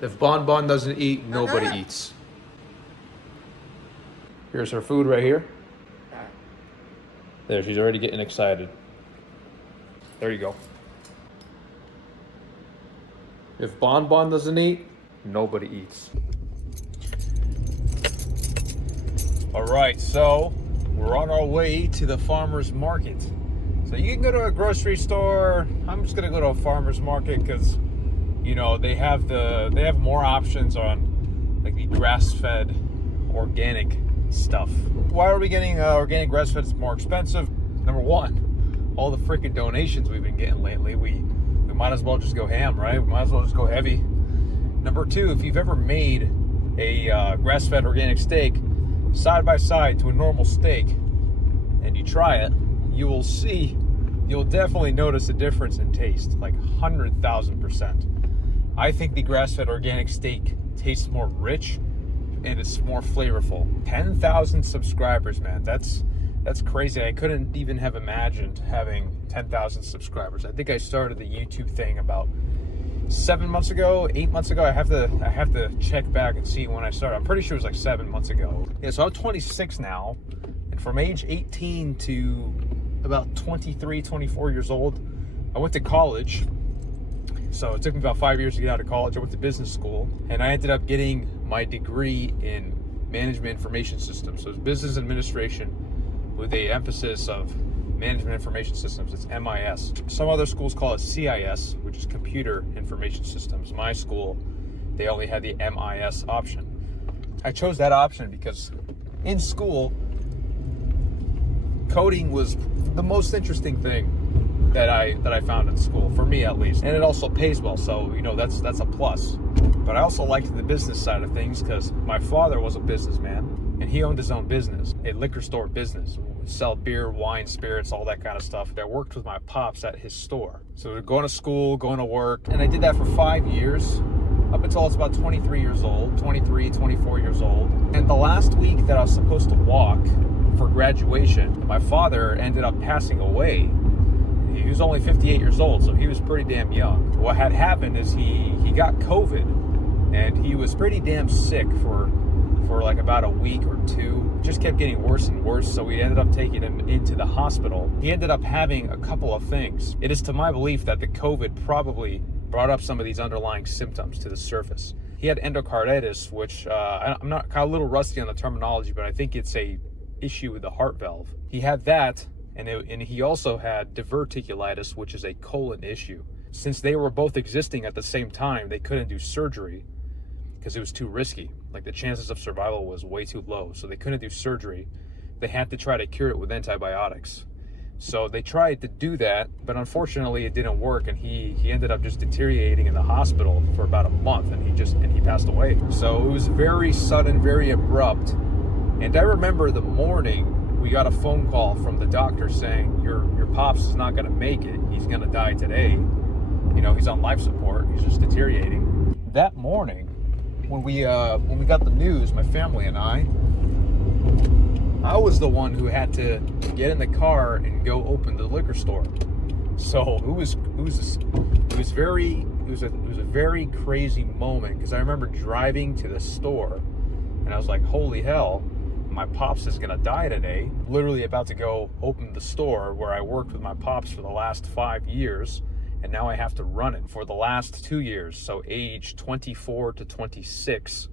If Bon Bon doesn't eat, nobody eats. Here's her food right here. There, she's already getting excited. There you go. If Bon Bon doesn't eat, nobody eats. All right, so we're on our way to the farmer's market. So you can go to a grocery store. I'm just gonna go to a farmer's market because, you know, they have more options on like the grass-fed organic stuff. Why are we getting organic grass-fed? It's more expensive. Number one, all the freaking donations we've been getting lately. We might as well just go ham, right? We might as well just go heavy. Number two, if you've ever made a grass-fed organic steak side by side to a normal steak and you try it, you'll definitely notice a difference in taste, like 100,000%. I think the grass-fed organic steak tastes more rich and it's more flavorful. 10,000 subscribers, man. That's crazy. I couldn't even have imagined having 10,000 subscribers. I think I started the YouTube thing about 7 months ago, 8 months ago. I have to check back and see when I started. I'm pretty sure it was like 7 months ago. Yeah, so I'm 26 now, and from age 18 to about 23, 24 years old, I went to college. So it took me about 5 years to get out of college. I went to business school, and I ended up getting my degree in management information systems. So it's business administration with a emphasis of management information systems. It's MIS. Some other schools call it CIS, which is computer information systems. My school, they only had the MIS option. I chose that option because in school, coding was the most interesting thing that I found in school, for me at least. And it also pays well, so you know that's a plus. But I also liked the business side of things because my father was a businessman and he owned his own business, a liquor store business. We'd sell beer, wine, spirits, all that kind of stuff. I worked with my pops at his store. So going to school, going to work, and I did that for 5 years, up until I was about 23 years old, 23, 24 years old. And the last week that I was supposed to walk for graduation, my father ended up passing away. He was only 58 years old, so he was pretty damn young. What had happened is he got COVID, and he was pretty damn sick for like about a week or two. Just kept getting worse and worse, so we ended up taking him into the hospital. He ended up having a couple of things. It is to my belief that the COVID probably brought up some of these underlying symptoms to the surface. He had endocarditis, which I'm not kind of a little rusty on the terminology, but I think it's a issue with the heart valve. He had that, and he also had diverticulitis, which is a colon issue. Since they were both existing at the same time, they couldn't do surgery because it was too risky. Like the chances of survival was way too low, so they couldn't do surgery. They had to try to cure it with antibiotics. So they tried to do that, but unfortunately it didn't work, and he ended up just deteriorating in the hospital for about a month, and he passed away. So it was very sudden, very abrupt. And I remember the morning we got a phone call from the doctor saying, your pops is not gonna make it. He's gonna die today. You know, he's on life support. He's just deteriorating. That morning, when we got the news, my family and I was the one who had to get in the car and go open the liquor store. So it was a very crazy moment, because I remember driving to the store and I was like, holy hell, my pops is gonna die today. Literally about to go open the store where I worked with my pops for the last 5 years, and now I have to run it for the last 2 years. So age 24 to 26,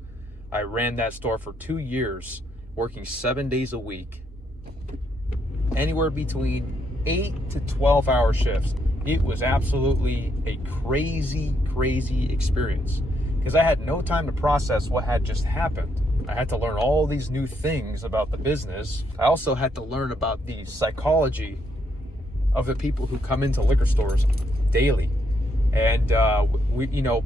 I ran that store for 2 years, working 7 days a week, anywhere between 8 to 12-hour shifts. It was absolutely a crazy experience, because I had no time to process what had just happened. I had to learn all these new things about the business. I also had to learn about the psychology of the people who come into liquor stores daily. And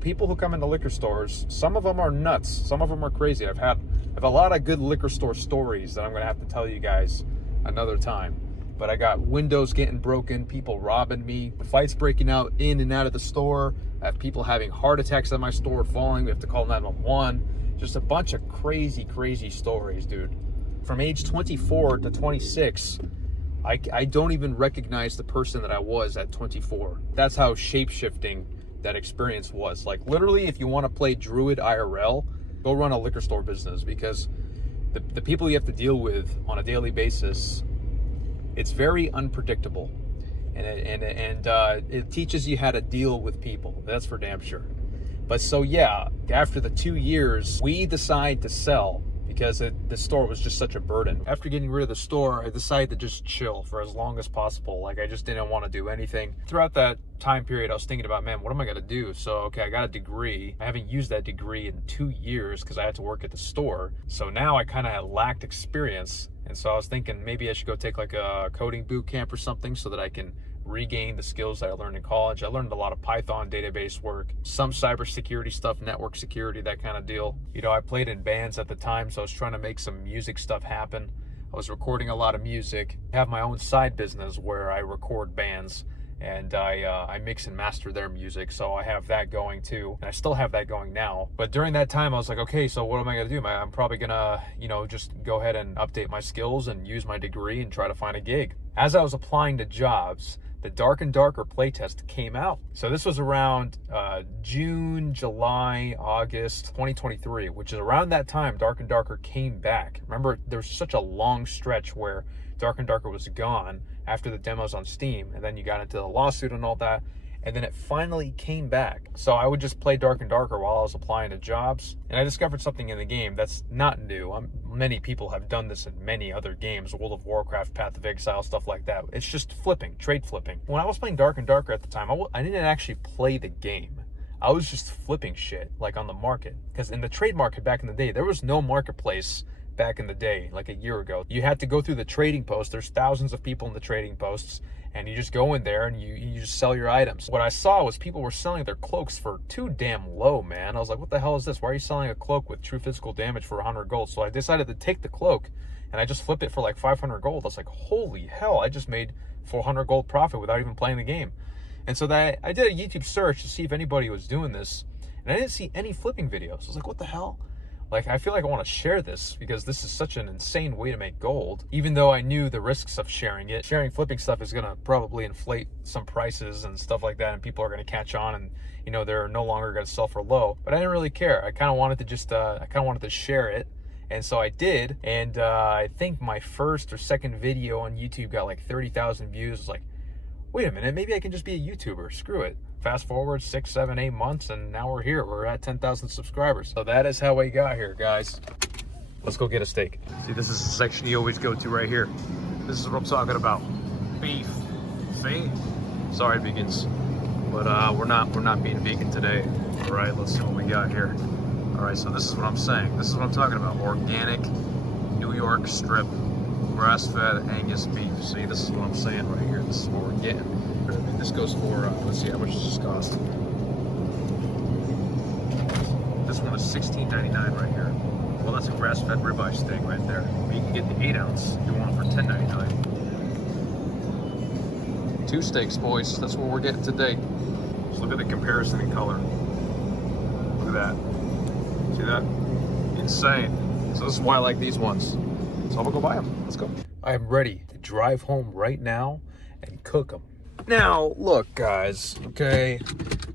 people who come into liquor stores, some of them are nuts, some of them are crazy. I have a lot of good liquor store stories that I'm gonna have to tell you guys another time. But I got windows getting broken, people robbing me, fights breaking out in and out of the store. I have people having heart attacks at my store, falling. We have to call 911. Just a bunch of crazy stories, dude. From age 24 to 26, I don't even recognize the person that I was at 24. That's how shape-shifting that experience was. Like, literally, if you want to play Druid IRL, go run a liquor store business, because the people you have to deal with on a daily basis, it's very unpredictable. And it teaches you how to deal with people. That's for damn sure. But so yeah, after the 2 years, we decide to sell because the store was just such a burden. After getting rid of the store, I decided to just chill for as long as possible. Like, I just didn't want to do anything. Throughout that time period, I was thinking about, man, what am I gonna do? So, okay, I got a degree. I haven't used that degree in 2 years because I had to work at the store. So now I kind of lacked experience. And so I was thinking maybe I should go take like a coding boot camp or something so that I can regain the skills that I learned in college. I learned a lot of Python database work, some cybersecurity stuff, network security, that kind of deal. You know, I played in bands at the time, so I was trying to make some music stuff happen. I was recording a lot of music. I have my own side business where I record bands, and I mix and master their music, so I have that going too, and I still have that going now. But during that time, I was like, okay, so what am I gonna do? I'm probably gonna, you know, just go ahead and update my skills and use my degree and try to find a gig. As I was applying to jobs, the Dark and Darker playtest came out. So this was around June, July, August 2023, which is around that time Dark and Darker came back. Remember, there was such a long stretch where Dark and Darker was gone after the demos on Steam, and then you got into the lawsuit and all that, and then it finally came back. So I would just play Dark and Darker while I was applying to jobs, and I discovered something in the game that's not new. Many people have done this in many other games, World of Warcraft, Path of Exile, stuff like that. It's just flipping, trade flipping. When I was playing Dark and Darker at the time, I didn't actually play the game. I was just flipping shit, like on the market. Because in the trade market back in the day, there was no marketplace back in the day, like a year ago. You had to go through the trading post. There's thousands of people in the trading posts, and you just go in there and you just sell your items. What I saw was people were selling their cloaks for too damn low, man. I was like, what the hell is this? Why are you selling a cloak with true physical damage for 100 gold? So I decided to take the cloak, and I just flipped it for like 500 gold. I was like, holy hell, I just made 400 gold profit without even playing the game. And so that I did a YouTube search to see if anybody was doing this, and I didn't see any flipping videos. I was like, what the hell? Like, I feel like I want to share this because this is such an insane way to make gold. Even though I knew the risks of sharing it, sharing flipping stuff is going to probably inflate some prices and stuff like that, and people are going to catch on, and, you know, they're no longer going to sell for low. But I didn't really care. I kind of wanted to just, I kind of wanted to share it. And so I did. And I think my first or second video on YouTube got like 30,000 views. I was like, wait a minute, maybe I can just be a YouTuber. Screw it. Fast forward 6, 7, 8 months, and now we're here. We're at 10,000 subscribers. So that is how we got here, guys. Let's go get a steak. See, this is the section you always go to right here. This is what I'm talking about. Beef. See? Sorry, vegans, but we're not being vegan today. All right, let's see what we got here. All right, so this is what I'm saying. This is what I'm talking about. Organic New York strip, grass-fed Angus beef. See, this is what I'm saying right here. This is what we're getting. I mean, this goes for, let's see, how much does this cost? This one is $16.99 right here. Well, that's a grass-fed ribeye steak right there. But you can get the 8-ounce if you want for $10.99. 2 steaks, boys. That's what we're getting today. Just look at the comparison in color. Look at that. See that? Insane. So this is why I like these ones. So I'm gonna go buy them. Let's go. I am ready to drive home right now and cook them. Now, look, guys, okay,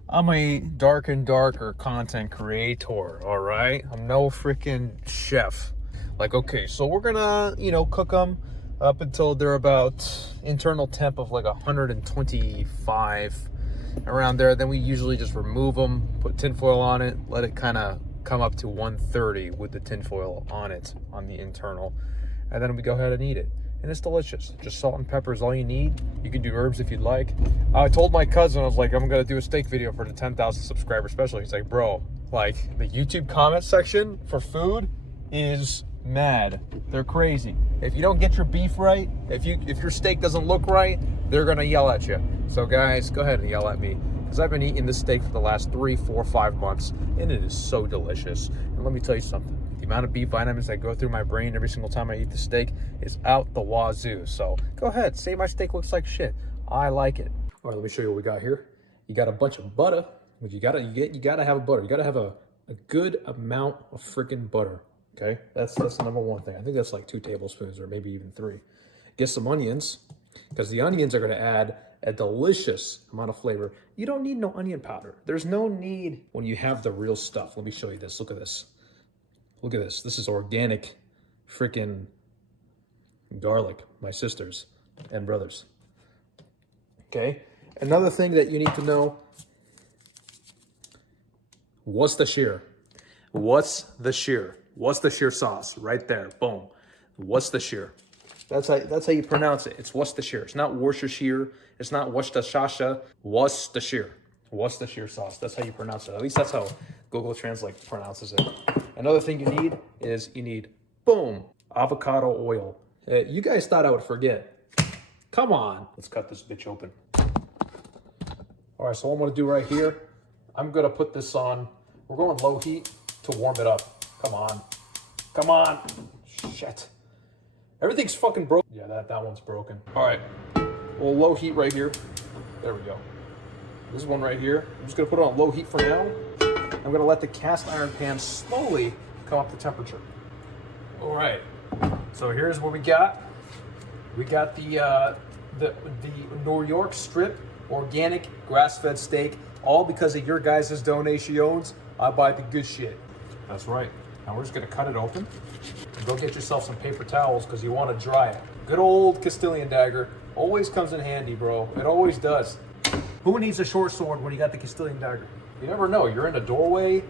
I'm a Dark and Darker content creator, all right? I'm no freaking chef. Like, okay, so we're gonna, you know, cook them up until they're about internal temp of like 125, around there. Then we usually just remove them, put tinfoil on it, let it kind of come up to 130 with the tinfoil on it, on the internal, and then we go ahead and eat it. And it's delicious. Just salt and pepper is all you need. You can do herbs if you'd like. I told my cousin, I was like, I'm gonna do a steak video for the 10,000 subscriber special. He's like, bro, like, the YouTube comment section for food is mad. They're crazy. If you don't get your beef right, if your steak doesn't look right, they're gonna yell at you. So guys, go ahead and yell at me, because I've been eating this steak for the last 3, 4, 5 months, and it is so delicious. And let me tell you something. The amount of B vitamins that go through my brain every single time I eat the steak is out the wazoo. So go ahead, say my steak looks like shit. I like it. All right, let me show you what we got here. You got a bunch of butter. You gotta have a butter. You gotta have a good amount of freaking butter. Okay, that's the number one thing. I think that's like 2 tablespoons or maybe even 3. Get some onions, because the onions are gonna add a delicious amount of flavor. You don't need no onion powder. There's no need when you have the real stuff. Let me show you this. Look at this. Look at this. This is organic freaking garlic, my sisters and brothers. Okay. Another thing that you need to know, what's the shear? What's the shear? What's the shear sauce? Right there. Boom. What's the shear? That's how you pronounce it. It's Worcestershire. It's not Worcestershire. It's not Worcestershire. Worcestershire. Worcestershire sauce. That's how you pronounce it. At least that's how Google Translate pronounces it. Another thing you need is boom, avocado oil. You guys thought I would forget. Come on. Let's cut this bitch open. All right, so what I'm gonna do right here, I'm gonna put this on. We're going low heat to warm it up. Come on. Come on. Shit. Everything's fucking broken. Yeah, that one's broken. All right, well, low heat right here. There we go. This one right here, I'm just gonna put it on low heat for now. I'm gonna let the cast iron pan slowly come up to temperature. All right, so here's what we got. We got the New York strip organic grass-fed steak, all because of your guys' donations. I buy the good shit. That's right. Now we're just gonna cut it open. Go get yourself some paper towels because you want to dry it. Good old Castilian dagger always comes in handy, bro. It always does. Who needs a short sword when you got the Castilian dagger? You never know. You're in a doorway,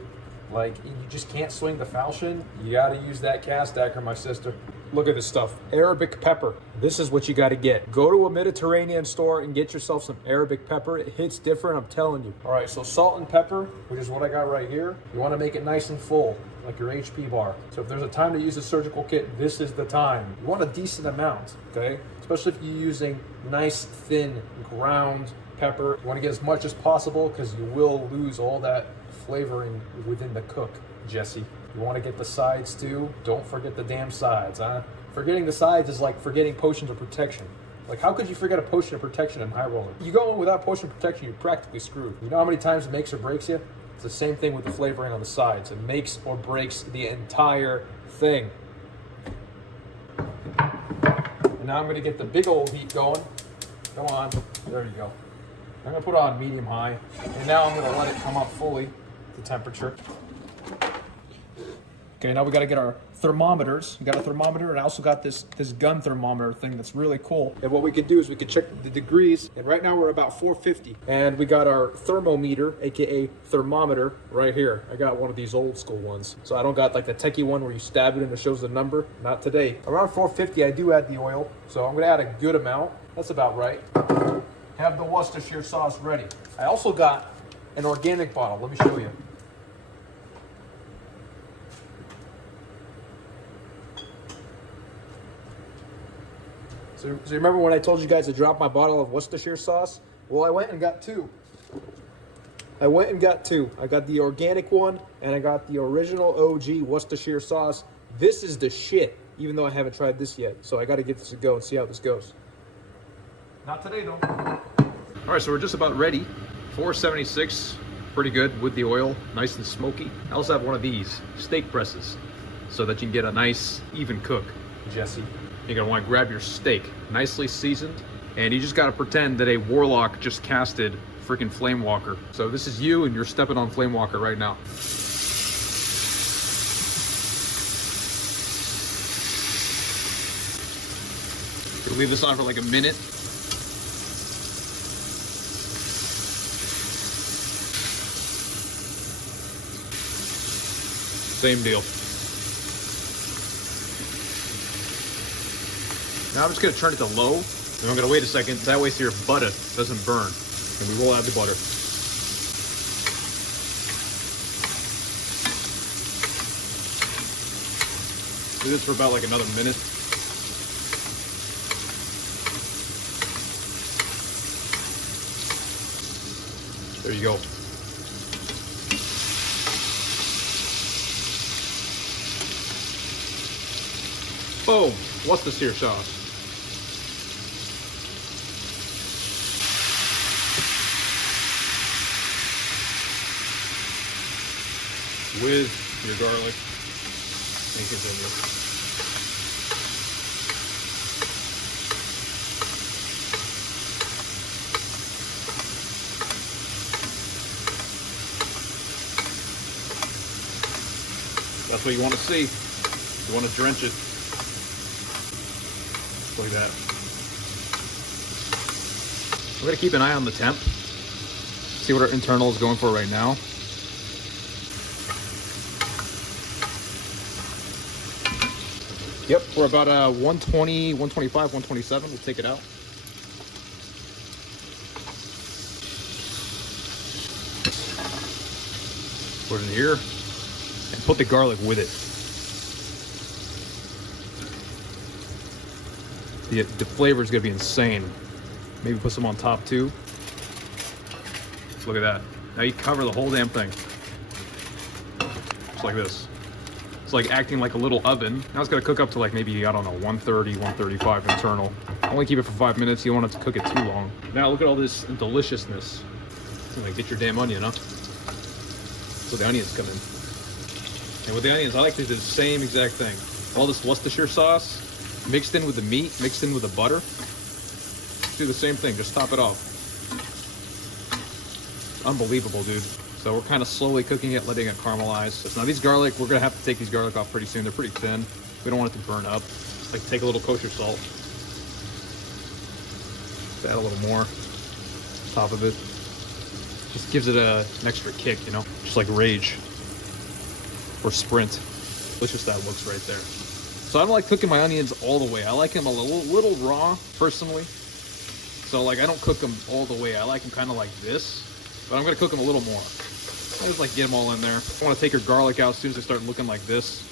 like you just can't swing the falchion. You got to use that cast dagger, my sister. Look at this stuff. Arabic pepper. This is what you got to get. Go to a Mediterranean store and get yourself some Arabic pepper. It hits different, I'm telling you. All right, so salt and pepper, which is what I got right here. You want to make it nice and full, like your HP bar. So if there's a time to use a surgical kit, this is the time. You want a decent amount, okay? Especially if you're using nice, thin, ground pepper. You want to get as much as possible because you will lose all that flavoring within the cook, Jesse. You want to get the sides too. Don't forget the damn sides, huh? Forgetting the sides is like forgetting potions of protection. Like, how could you forget a potion of protection in high roller? You go in without potion of protection, you're practically screwed. You know how many times it makes or breaks you? It's the same thing with the flavoring on the sides. It makes or breaks the entire thing. And now I'm gonna get the big old heat going. Come on, there you go. I'm gonna put it on medium high. And now I'm gonna let it come up fully to temperature. Okay, now we gotta get our thermometers. We got a thermometer, and I also got this gun thermometer thing that's really cool. And what we could do is we could check the degrees, and right now we're about 450. And we got our thermometer, aka thermometer, right here. I got one of these old school ones. So I don't got like the techie one where you stab it and it shows the number. Not today. Around 450, I do add the oil. So I'm gonna add a good amount. That's about right. Have the Worcestershire sauce ready. I also got an organic bottle. Let me show you. So remember when I told you guys to drop my bottle of Worcestershire sauce? Well, I went and got two. I got the organic one, and I got the original OG Worcestershire sauce. This is the shit, even though I haven't tried this yet. So I got to give this a go and see how this goes. Not today, though. All right, so we're just about ready. 476, pretty good with the oil, nice and smoky. I also have one of these steak presses so that you can get a nice, even cook, Jesse. You're gonna want to grab your steak, nicely seasoned, and you just gotta pretend that a warlock just casted freaking Flamewalker. So this is you, and you're stepping on Flamewalker right now. You'll leave this on for like a minute. Same deal. Now I'm just gonna turn it to low, and I'm gonna wait a second, that way so your butter doesn't burn. And we will add the butter. Do this for about like another minute. There you go. Boom! Worcestershire sauce. With your garlic and continue. That's what you want to see. You want to drench it. Like that. We're going to keep an eye on the temp. See what our internal is going for right now. Yep, we're about 120, 125, 127. We'll take it out. Put it in here and put the garlic with it. The flavor is gonna be insane. Maybe put some on top too. Look at that. Now you cover the whole damn thing. Just like this. It's like acting like a little oven. Now it's gonna cook up to like maybe, I don't know, 130, 135 internal. Only keep it for 5 minutes. You don't want it to cook it too long. Now look at all this deliciousness. It's like, get your damn onion, huh? So the onions come in. And with the onions, I like to do the same exact thing. All this Worcestershire sauce, mixed in with the meat, mixed in with the butter. Do the same thing, just top it off. Unbelievable, dude. So we're kind of slowly cooking it, letting it caramelize. So now these garlic, we're gonna have to take these garlic off pretty soon. They're pretty thin. We don't want it to burn up. Like, take a little kosher salt. Just add a little more. Top of it. Just gives it an extra kick, you know? Just like Rage. Or Sprint. Delicious that looks right there. So I don't like cooking my onions all the way. I like them a little raw, personally. So like, I don't cook them all the way. I like them kind of like this. But I'm gonna cook them a little more. I just like get them all in there. I want to take your garlic out as soon as they start looking like this.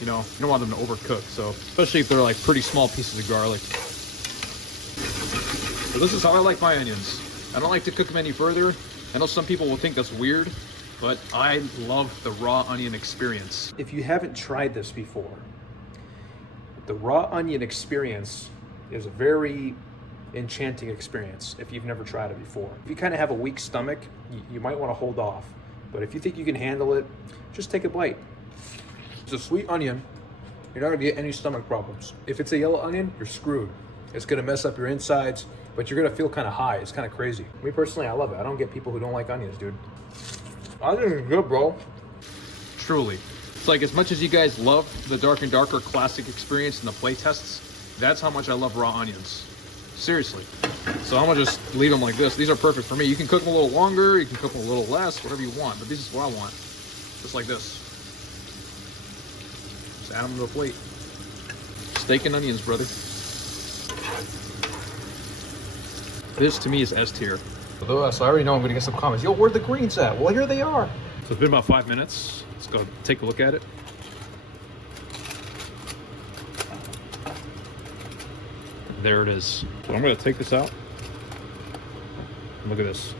You know, you don't want them to overcook. So especially if they're like pretty small pieces of garlic. So this is how I like my onions. I don't like to cook them any further. I know some people will think that's weird, but I love the raw onion experience. If you haven't tried this before, the raw onion experience is a very enchanting experience if you've never tried it before. If you kind of have a weak stomach, you might want to hold off. But if you think you can handle it, just take a bite. It's a sweet onion. You're not going to get any stomach problems. If it's a yellow onion, you're screwed. It's going to mess up your insides, but you're going to feel kind of high. It's kind of crazy. Me personally, I love it. I don't get people who don't like onions, dude. Onions are good, bro. Truly. It's like, as much as you guys love the Dark and Darker classic experience and the play tests, that's how much I love raw onions. Seriously. So I'm gonna just leave them like this. These are perfect for me. You can cook them a little longer, you can cook them a little less, whatever you want, but this is what I want. Just like this. Just add them to the plate. Steak and onions, brother. This to me is S tier. So I already know I'm gonna get some comments. Yo, where'd the greens at? Well, here they are. So it's been about 5 minutes. Let's go take a look at it. There it is. So I'm gonna take this out. Look at this.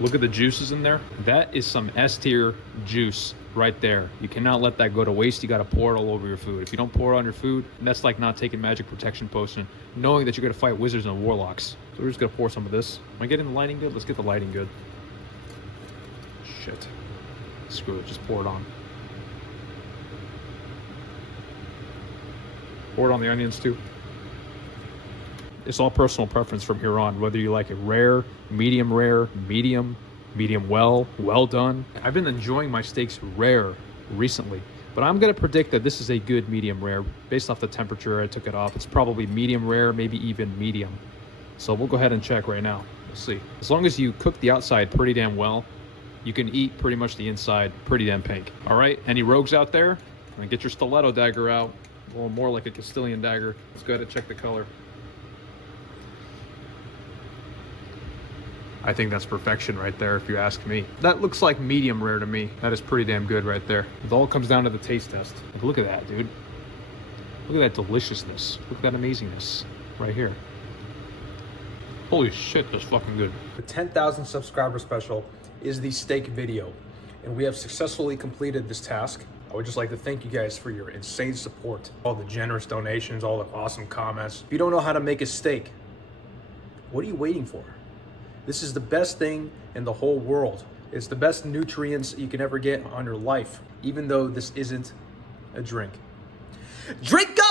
Look at the juices in there. That is some S tier juice right there. You cannot let that go to waste. You gotta pour it all over your food. If you don't pour it on your food, that's like not taking magic protection potion, knowing that you're gonna fight wizards and warlocks. So we're just gonna pour some of this. Am I getting the lighting good? Let's get the lighting good. Shit. Screw it, just pour it on. Pour it on the onions too. It's all personal preference from here on, whether you like it rare, medium, well, well done. I've been enjoying my steaks rare recently, but I'm gonna predict that this is a good medium rare. Based off the temperature I took it off, it's probably medium rare, maybe even medium. So we'll go ahead and check right now. We'll see. As long as you cook the outside pretty damn well, you can eat pretty much the inside pretty damn pink. All right, any rogues out there? And get your stiletto dagger out, a little more like a Castilian dagger. Let's go ahead and check the color. I think that's perfection right there, if you ask me. That looks like medium rare to me. That is pretty damn good right there. It all comes down to the taste test. Like, look at that, dude. Look at that deliciousness. Look at that amazingness right here. Holy shit, that's fucking good. The 10,000 subscriber special is the steak video, and we have successfully completed this task. I would just like to thank you guys for your insane support, all the generous donations, all the awesome comments. If you don't know how to make a steak, what are you waiting for? This is the best thing in the whole world. It's the best nutrients you can ever get on your life, even though this isn't a drink. Drink up!